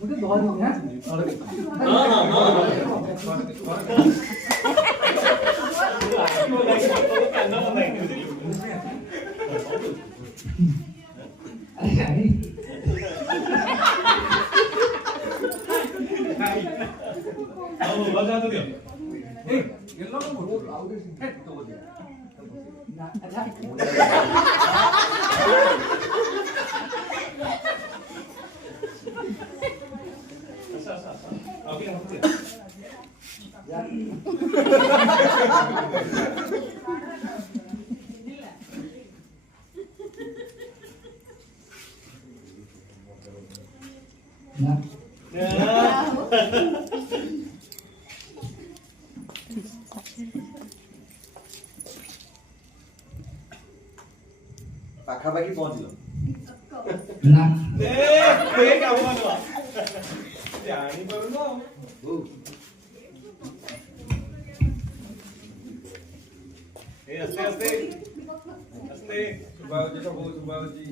मुझे बहुत हो गया हां हां हां बजा दो ए ಎಲ್ಲೋ ಔಟ್ ಹೆಡ್ ತಗೋದಿ अच्छा अभी हम ना ପାଖାପାଖି ପହଞ୍ଚିଲ ना ଏ କାମ ନବା ଜାଣି ପାରୁନ ए आस्ते आस्ते आस्ते सुबावजी तो बहुत सुबावजी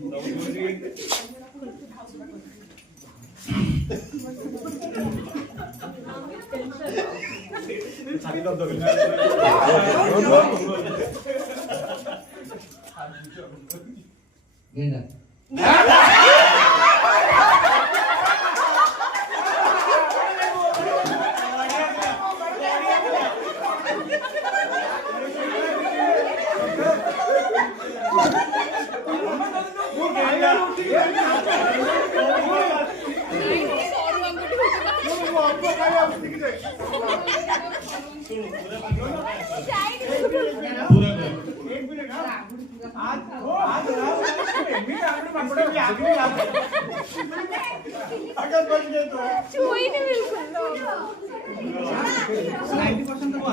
छाती दर्द हो गया ये ना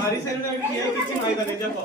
हरी साइड किसी फायदा नहीं जाको